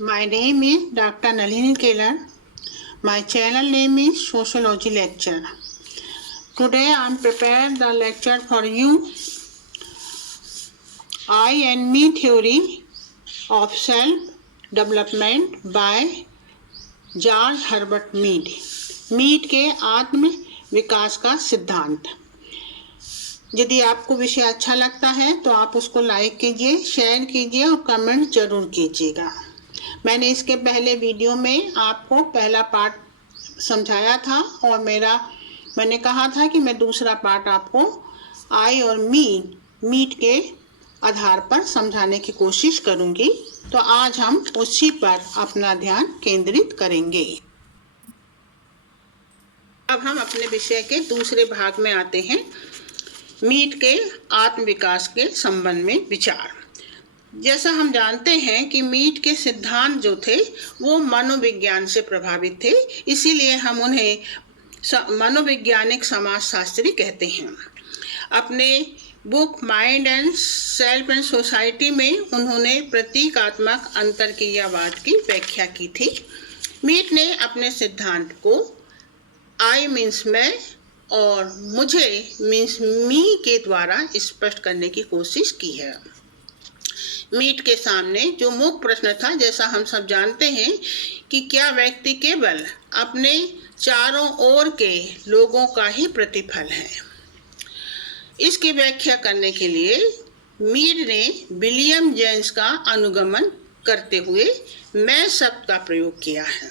My name is Dr. Nalini Keller. My channel name is Sociology Lecture. Today I am prepared the lecture for you. I and Me Theory of Self-Development by George Herbert Mead. Mead के आत्म विकास का सिद्धांत। यदि आपको विषय अच्छा लगता है तो आप उसको लाइक कीजिए, शेयर कीजिए और कमेंट जरूर कीजिएगा। मैंने इसके पहले वीडियो में आपको पहला पार्ट समझाया था और मैंने कहा था कि मैं दूसरा पार्ट आपको आई और मीट के आधार पर समझाने की कोशिश करूंगी। तो आज हम उसी पर अपना ध्यान केंद्रित करेंगे। अब हम अपने विषय के दूसरे भाग में आते हैं, मीट के आत्मविकास के संबंध में विचार। जैसा हम जानते हैं कि मीट के सिद्धांत जो थे वो मनोविज्ञान से प्रभावित थे, इसीलिए हम उन्हें मनोवैज्ञानिक समाजशास्त्री कहते हैं। अपने book mind and self and society में उन्होंने प्रतीकात्मक अंतरक्रियावाद की व्याख्या की थी। मीट ने अपने सिद्धांत को आई मीन्स मैं और मुझे मीन्स मी के द्वारा स्पष्ट करने की कोशिश की है। मीट के सामने जो मुख्य प्रश्न था, जैसा हम सब जानते हैं कि क्या व्यक्ति केवल अपने चारों ओर के लोगों का ही प्रतिफल है। इसकी व्याख्या करने के लिए मीड ने विलियम जेम्स का अनुगमन करते हुए मैं शब्द का प्रयोग किया है।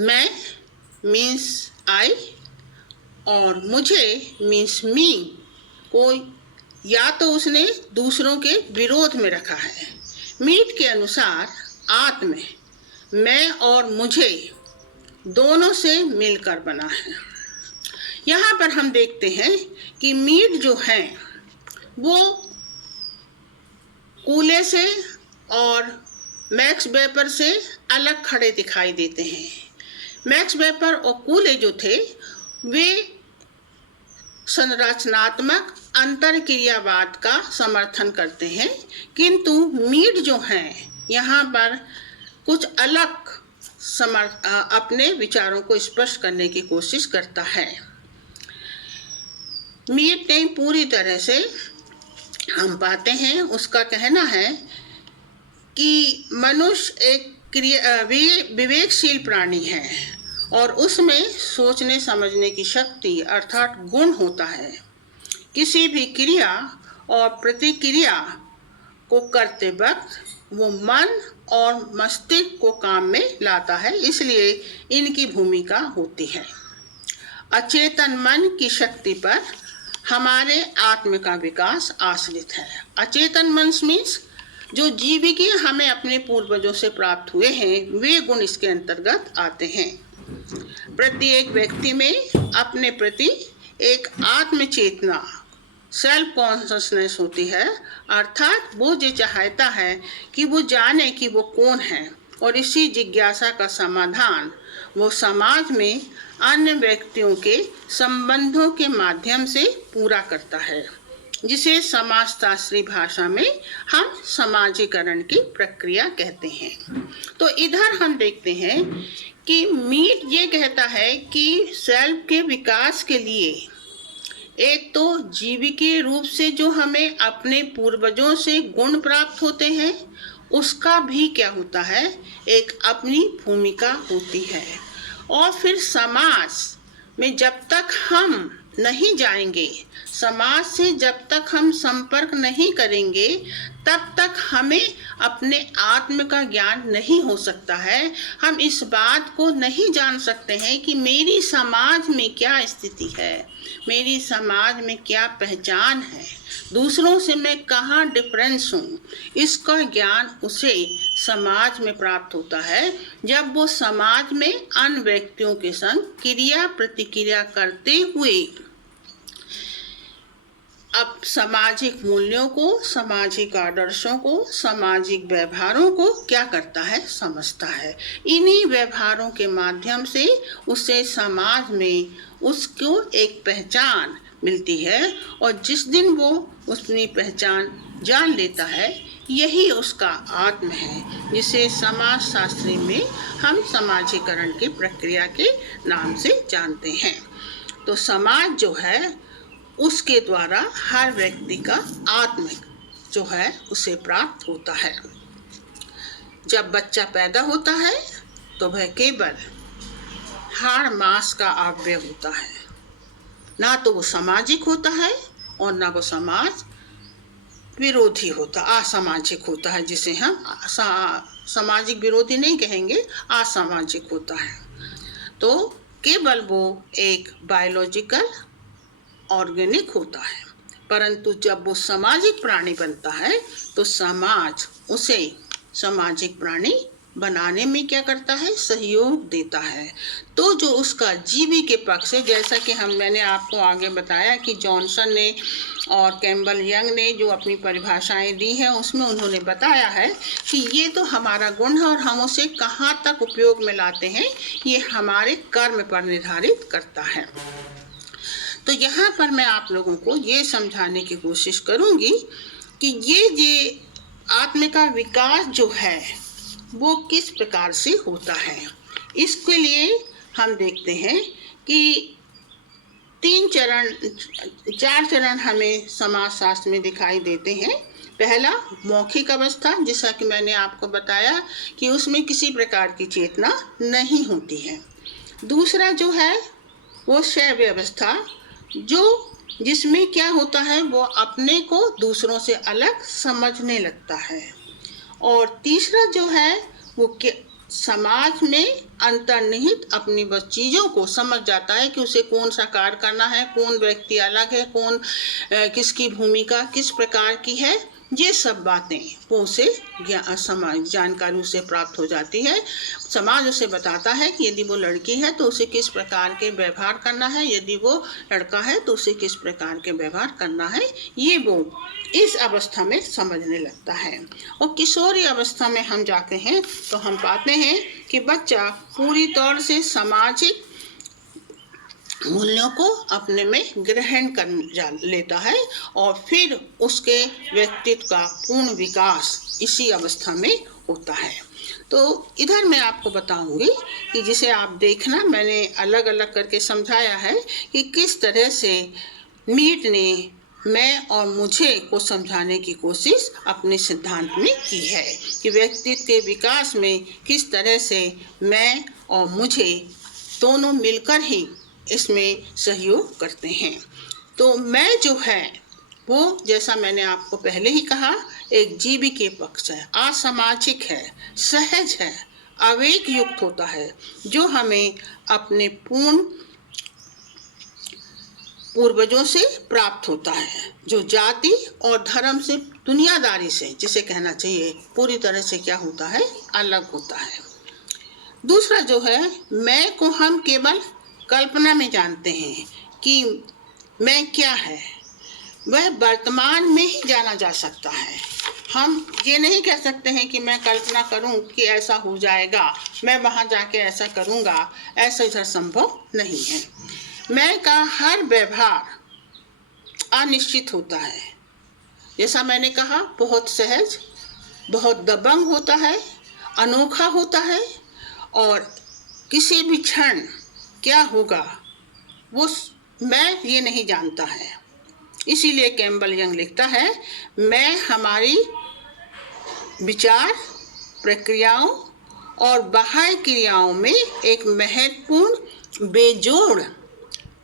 मैं मीन्स आई और मुझे मीन्स मी को या तो उसने दूसरों के विरोध में रखा है। मीड के अनुसार आत्म मैं और मुझे दोनों से मिलकर बना है। यहाँ पर हम देखते हैं कि मीड जो है वो कूले से और मैक्स वेबर से अलग खड़े दिखाई देते हैं। मैक्स वेबर और कूले जो थे वे संरचनात्मक अंतरक्रियावाद का समर्थन करते हैं, किंतु मीड जो है यहाँ पर कुछ अलग अपने विचारों को स्पष्ट करने की कोशिश करता है। मीड ने पूरी तरह से हम पाते हैं उसका कहना है कि मनुष्य एक विवेकशील प्राणी है और उसमें सोचने समझने की शक्ति अर्थात गुण होता है। किसी भी क्रिया और प्रतिक्रिया को करते वक्त वो मन और मस्तिष्क को काम में लाता है, इसलिए इनकी भूमिका होती है। अचेतन मन की शक्ति पर हमारे आत्म का विकास आश्रित है। अचेतन मन मीन्स जो जीविकी हमें अपने पूर्वजों से प्राप्त हुए हैं वे गुण इसके अंतर्गत आते हैं। प्रत्येक व्यक्ति में अपने प्रति एक आत्म चेतना सेल्फ कॉन्शसनेस होती है, अर्थात वो जो चाहता है कि वो जाने कि वो कौन है और इसी जिज्ञासा का समाधान वो समाज में अन्य व्यक्तियों के संबंधों के माध्यम से पूरा करता है, जिसे समाजशास्त्री भाषा में हम समाजीकरण की प्रक्रिया कहते हैं। तो इधर हम देखते हैं कि मीट ये कहता है कि सेल्फ के विकास के लिए एक तो जीविकीय रूप से जो हमें अपने पूर्वजों से गुण प्राप्त होते हैं उसका भी क्या होता है, एक अपनी भूमिका होती है। और फिर समाज में जब तक हम नहीं जाएंगे, समाज से जब तक हम संपर्क नहीं करेंगे, तब तक हमें अपने आत्म का ज्ञान नहीं हो सकता है। हम इस बात को नहीं जान सकते हैं कि मेरी समाज में क्या स्थिति है, मेरी समाज में क्या पहचान है, दूसरों से मैं कहाँ डिफरेंस हूँ। इसका ज्ञान उसे समाज में प्राप्त होता है जब वो समाज में अन्य व्यक्तियों के संग क्रिया प्रतिक्रिया करते हुए अब सामाजिक मूल्यों को, सामाजिक आदर्शों को, सामाजिक व्यवहारों को क्या करता है, समझता है। इन्हीं व्यवहारों के माध्यम से उसे समाज में उसको एक पहचान मिलती है और जिस दिन वो अपनी पहचान जान लेता है, यही उसका आत्म है, जिसे समाज शास्त्री में हम समाजीकरण की प्रक्रिया के नाम से जानते हैं। तो समाज जो है उसके द्वारा हर व्यक्ति का आत्म जो है उसे प्राप्त होता है। जब बच्चा पैदा होता है तो वह केवल हाड़ मांस का अवयव होता है, ना तो वो सामाजिक होता है और ना वो समाज विरोधी होता, असामाजिक होता है, जिसे हम सामाजिक विरोधी नहीं कहेंगे, असामाजिक होता है। तो केवल वो एक बायोलॉजिकल ऑर्गेनिक होता है। परंतु जब वो सामाजिक प्राणी बनता है तो समाज उसे सामाजिक प्राणी बनाने में क्या करता है, सहयोग देता है। तो जो उसका जीवी के पक्ष है, जैसा कि मैंने आपको आगे बताया कि जॉनसन ने और कैम्पबेल यंग ने जो अपनी परिभाषाएं दी हैं उसमें उन्होंने बताया है कि ये तो हमारा गुण है और हम उसे कहाँ तक उपयोग में लाते हैं ये हमारे कर्म पर निर्धारित करता है। तो यहाँ पर मैं आप लोगों को ये समझाने की कोशिश करूँगी कि ये आत्म का विकास जो है वो किस प्रकार से होता है। इसके लिए हम देखते हैं कि 4 चरण हमें समाजशास्त्र में दिखाई देते हैं। पहला मौखिक अवस्था, जैसा कि मैंने आपको बताया कि उसमें किसी प्रकार की चेतना नहीं होती है। दूसरा जो है वो शैव्य अवस्था, जिसमें क्या होता है, वो अपने को दूसरों से अलग समझने लगता है। और तीसरा जो है वो समाज में अंतर्निहित अपनी बस चीज़ों को समझ जाता है कि उसे कौन सा कार्य करना है, कौन व्यक्ति अलग है, कौन किसकी भूमिका किस प्रकार की है, ये सब बातें वो उसे जानकारी उसे प्राप्त हो जाती है। समाज उसे बताता है कि यदि वो लड़की है तो उसे किस प्रकार के व्यवहार करना है, यदि वो लड़का है तो उसे किस प्रकार के व्यवहार करना है, ये वो इस अवस्था में समझने लगता है। और किशोरी अवस्था में हम जाते हैं तो हम पाते हैं कि बच्चा पूरी तौर से सामाजिक मूल्यों को अपने में ग्रहण कर लेता है और फिर उसके व्यक्तित्व का पूर्ण विकास इसी अवस्था में होता है। तो इधर मैं आपको बताऊंगी कि जिसे आप देखना, मैंने अलग अलग करके समझाया है कि किस तरह से मीट ने मैं और मुझे को समझाने की कोशिश अपने सिद्धांत में की है कि व्यक्तित्व के विकास में किस तरह से मैं और मुझे दोनों मिलकर ही इसमें सहयोग करते हैं। तो मैं जो है वो, जैसा मैंने आपको पहले ही कहा, एक जीवी के पक्ष है, असामाजिक है, सहज है, आवेग युक्त होता है, जो हमें अपने पूर्वजों से प्राप्त होता है, जो जाति और धर्म से, दुनियादारी से, जिसे कहना चाहिए पूरी तरह से क्या होता है, अलग होता है। दूसरा जो है मैं को हम केवल कल्पना में जानते हैं कि मैं क्या है, वह वर्तमान में ही जाना जा सकता है। हम ये नहीं कह सकते हैं कि मैं कल्पना करूं कि ऐसा हो जाएगा, मैं वहां जाके ऐसा करूंगा, ऐसा इधर संभव नहीं है। मैं का हर व्यवहार अनिश्चित होता है, जैसा मैंने कहा, बहुत सहज, बहुत दबंग होता है, अनोखा होता है और किसी भी क्षण क्या होगा वो मैं ये नहीं जानता है। इसीलिए कैम्पबेल यंग लिखता है, मैं हमारी विचार प्रक्रियाओं और बाह्य क्रियाओं में एक महत्वपूर्ण बेजोड़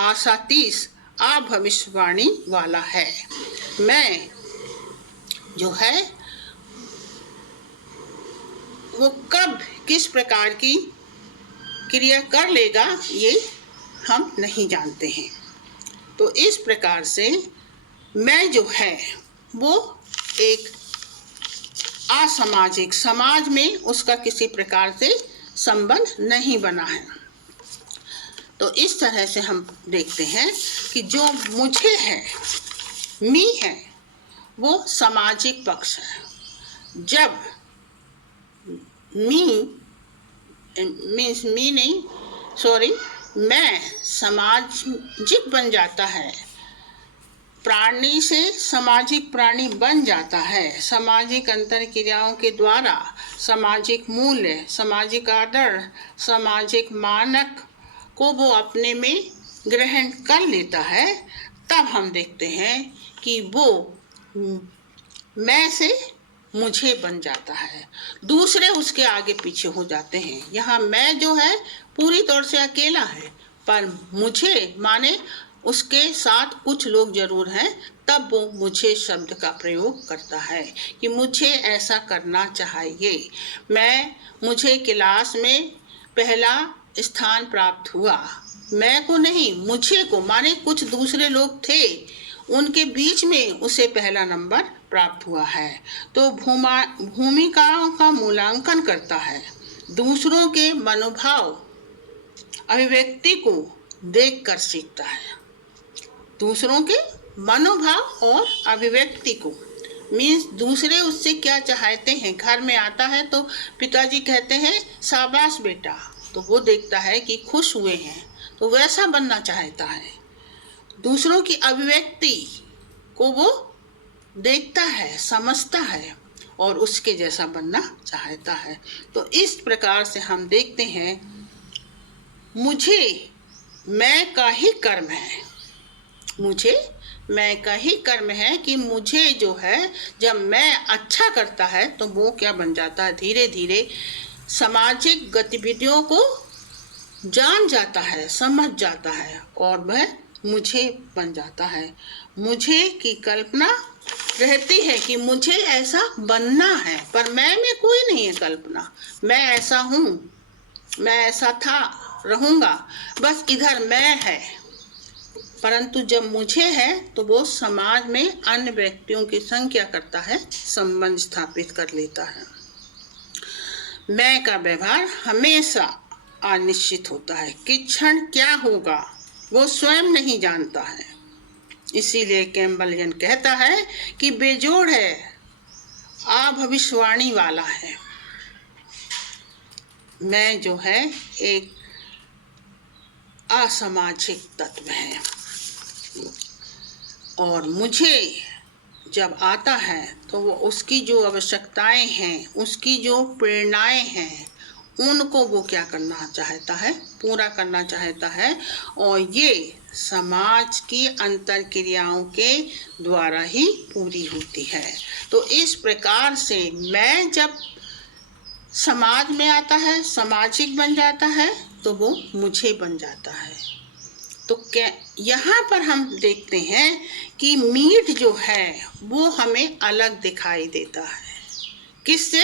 आशातीत अभविष्यवाणी वाला है। मैं जो है वो कब किस प्रकार की क्रिया कर लेगा ये हम नहीं जानते हैं। तो इस प्रकार से मैं जो है वो एक असामाजिक, समाज में उसका किसी प्रकार से संबंध नहीं बना है। तो इस तरह से हम देखते हैं कि जो मुझे है, मी है, वो सामाजिक पक्ष है। जब मैं सामाजिक बन जाता है प्राणी से सामाजिक प्राणी बन जाता है। सामाजिक अंतर क्रियाओं के द्वारा सामाजिक मूल्य, सामाजिक आदर, सामाजिक मानक को वो अपने में ग्रहण कर लेता है। तब हम देखते हैं कि वो मैं से मुझे बन जाता है, दूसरे उसके आगे पीछे हो जाते हैं। यहाँ मैं जो है पूरी तौर से अकेला है, पर मुझे माने उसके साथ कुछ लोग जरूर हैं, तब वो मुझे शब्द का प्रयोग करता है कि मुझे ऐसा करना चाहिए। मुझे क्लास में पहला स्थान प्राप्त हुआ, मैं को नहीं, मुझे को, माने कुछ दूसरे लोग थे, उनके बीच में उसे पहला नंबर प्राप्त हुआ है। तो भूमिकाओं का मूल्यांकन करता है, दूसरों के मनोभाव अभिव्यक्ति को देखकर सीखता है। दूसरों के मनोभाव और अभिव्यक्ति को मीन्स दूसरे उससे क्या चाहते हैं। घर में आता है तो पिताजी कहते हैं शाबाश बेटा, तो वो देखता है कि खुश हुए हैं, तो वैसा बनना चाहता है। दूसरों की अभिव्यक्ति को वो देखता है, समझता है और उसके जैसा बनना चाहता है। तो इस प्रकार से हम देखते हैं मुझे मैं का ही कर्म है, मुझे मैं का ही कर्म है कि मुझे जो है जब मैं अच्छा करता है तो वो क्या बन जाता है, धीरे धीरे सामाजिक गतिविधियों को जान जाता है, समझ जाता है और वह मुझे बन जाता है। मुझे की कल्पना रहती है कि मुझे ऐसा बनना है, पर मैं में कोई नहीं है कल्पना। मैं ऐसा हूँ, मैं ऐसा था, रहूँगा, बस इधर मैं है। परंतु जब मुझे है तो वो समाज में अन्य व्यक्तियों की संख्या करता है, संबंध स्थापित कर लेता है। मैं का व्यवहार हमेशा अनिश्चित होता है, कि क्षण क्या होगा वो स्वयं नहीं जानता है। इसीलिए कैम्बलियन कहता है कि बेजोड़ है, अभविष्यवाणी वाला है। मैं जो है एक असामाजिक तत्व है और मुझे जब आता है तो वो उसकी जो आवश्यकताएं हैं, उसकी जो प्रेरणाएं हैं, उनको वो क्या करना चाहता है, पूरा करना चाहता है। और ये समाज की अंतर क्रियाओं के द्वारा ही पूरी होती है। तो इस प्रकार से मैं जब समाज में आता है, सामाजिक बन जाता है, तो वो मुझे बन जाता है। तो क्या यहाँ पर हम देखते हैं कि मीट जो है वो हमें अलग दिखाई देता है। किससे?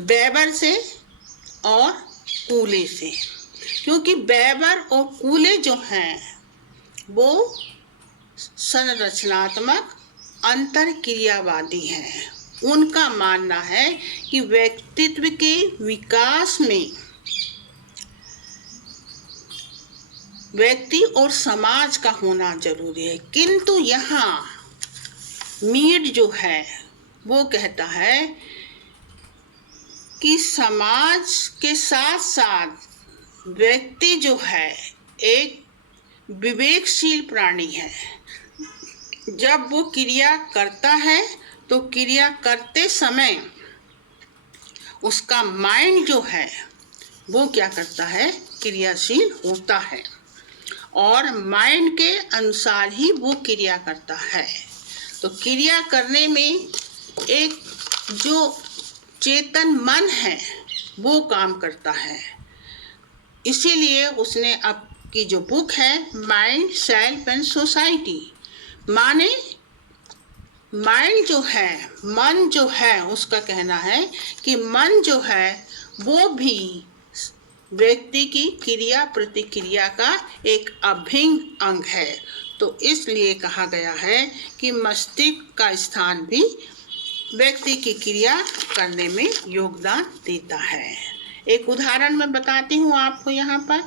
बेबर से और कूले से। क्योंकि बेबर और कूले जो हैं वो संरचनात्मक अंतर क्रियावादी हैं। उनका मानना है कि व्यक्तित्व के विकास में व्यक्ति और समाज का होना जरूरी है। किंतु यहाँ मीड जो है वो कहता है कि समाज के साथ साथ व्यक्ति जो है एक विवेकशील प्राणी है। जब वो क्रिया करता है तो क्रिया करते समय उसका माइंड जो है वो क्या करता है, क्रियाशील होता है और माइंड के अनुसार ही वो क्रिया करता है। तो क्रिया करने में एक जो चेतन मन है वो काम करता है। इसीलिए उसने अब की जो बुक है माइंड, सेल्फ एंड सोसाइटी, माने माइंड जो है, मन जो है, उसका कहना है कि मन जो है वो भी व्यक्ति की क्रिया प्रतिक्रिया का एक अभिन्न अंग है। तो इसलिए कहा गया है कि मस्तिष्क का स्थान भी व्यक्ति की क्रिया करने में योगदान देता है। एक उदाहरण मैं बताती हूँ आपको यहाँ पर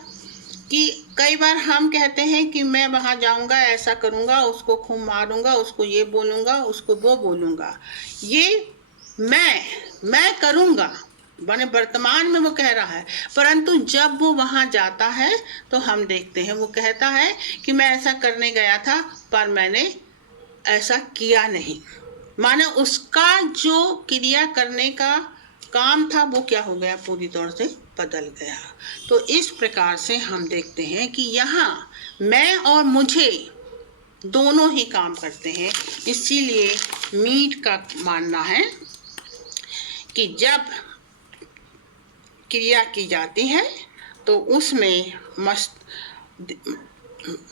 कि कई बार हम कहते हैं कि मैं वहाँ जाऊँगा, ऐसा करूँगा, उसको खूब मारूँगा, उसको ये बोलूँगा, उसको वो बोलूँगा। ये मैं करूँगा, बने वर्तमान में वो कह रहा है। परंतु जब वो वहाँ जाता है तो हम देखते हैं वो कहता है कि मैं ऐसा करने गया था पर मैंने ऐसा किया नहीं, माने उसका जो क्रिया करने का काम था वो क्या हो गया, पूरी तौर से बदल गया। तो इस प्रकार से हम देखते हैं कि यहाँ मैं और मुझे दोनों ही काम करते हैं। इसीलिए मीट का मानना है कि जब क्रिया की जाती है तो उसमें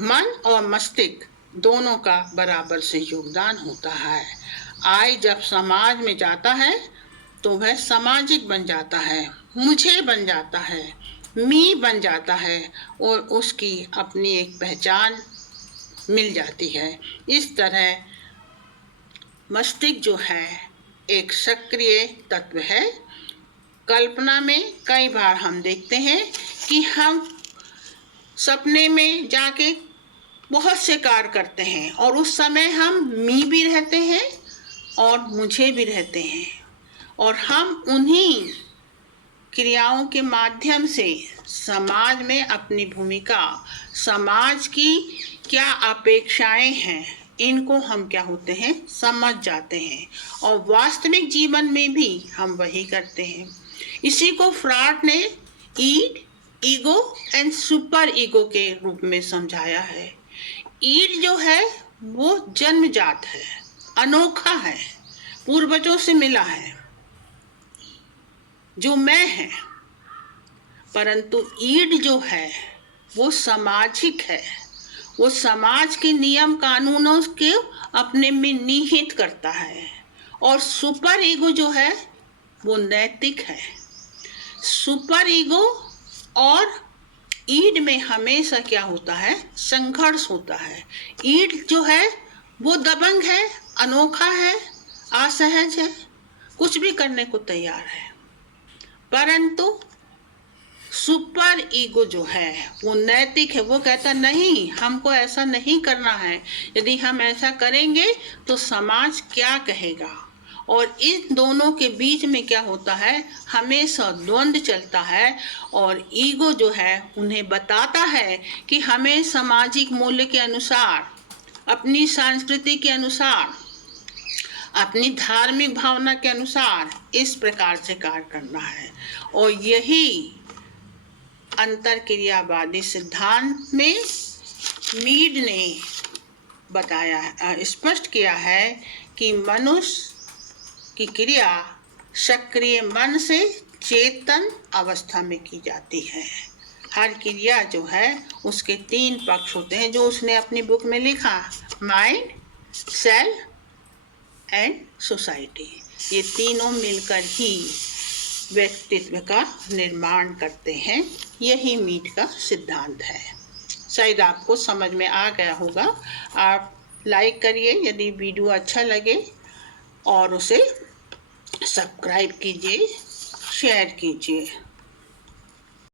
मन और मस्तिष्क दोनों का बराबर से योगदान होता है। आई जब समाज में जाता है तो वह सामाजिक बन जाता है, मुझे बन जाता है, मी बन जाता है और उसकी अपनी एक पहचान मिल जाती है। इस तरह मस्तिष्क जो है एक सक्रिय तत्व है। कल्पना में कई बार हम देखते हैं कि हम सपने में जाके बहुत से कार्य करते हैं और उस समय हम मी भी रहते हैं और मुझे भी रहते हैं और हम उन्हीं क्रियाओं के माध्यम से समाज में अपनी भूमिका, समाज की क्या अपेक्षाएं हैं, इनको हम क्या होते हैं, समझ जाते हैं और वास्तविक जीवन में भी हम वही करते हैं। इसी को फ्रॉड ने ईड, ईगो एंड सुपर ईगो के रूप में समझाया है। ईड जो है वो जन्मजात है, अनोखा है, पूर्वजों से मिला है, जो मैं है। परंतु ईड जो है वो सामाजिक है, वो समाज के नियम कानूनों के अपने में निहित करता है। और सुपर ईगो जो है वो नैतिक है। सुपर ईगो और ईड में हमेशा क्या होता है, संघर्ष होता है। ईड जो है वो दबंग है, अनोखा है, असहज है, कुछ भी करने को तैयार है। परंतु सुपर ईगो जो है वो नैतिक है, वो कहता नहीं, हमको ऐसा नहीं करना है, यदि हम ऐसा करेंगे तो समाज क्या कहेगा। और इन दोनों के बीच में क्या होता है, हमेशा द्वंद्व चलता है और ईगो जो है उन्हें बताता है कि हमें सामाजिक मूल्य के अनुसार, अपनी संस्कृति के अनुसार, अपनी धार्मिक भावना के अनुसार इस प्रकार से कार्य करना है। और यही अंतरक्रियावादी सिद्धांत में मीड ने बताया, स्पष्ट किया है कि मनुष्य की क्रिया सक्रिय मन से चेतन अवस्था में की जाती है। हर क्रिया जो है उसके 3 पक्ष होते हैं, जो उसने अपनी बुक में लिखा, माइंड, सेल एंड सोसाइटी। ये तीनों मिलकर ही व्यक्तित्व का निर्माण करते हैं। यही मीड का सिद्धांत है। शायद आपको समझ में आ गया होगा। आप लाइक करिए यदि वीडियो अच्छा लगे और उसे सब्सक्राइब कीजिए, शेयर कीजिए।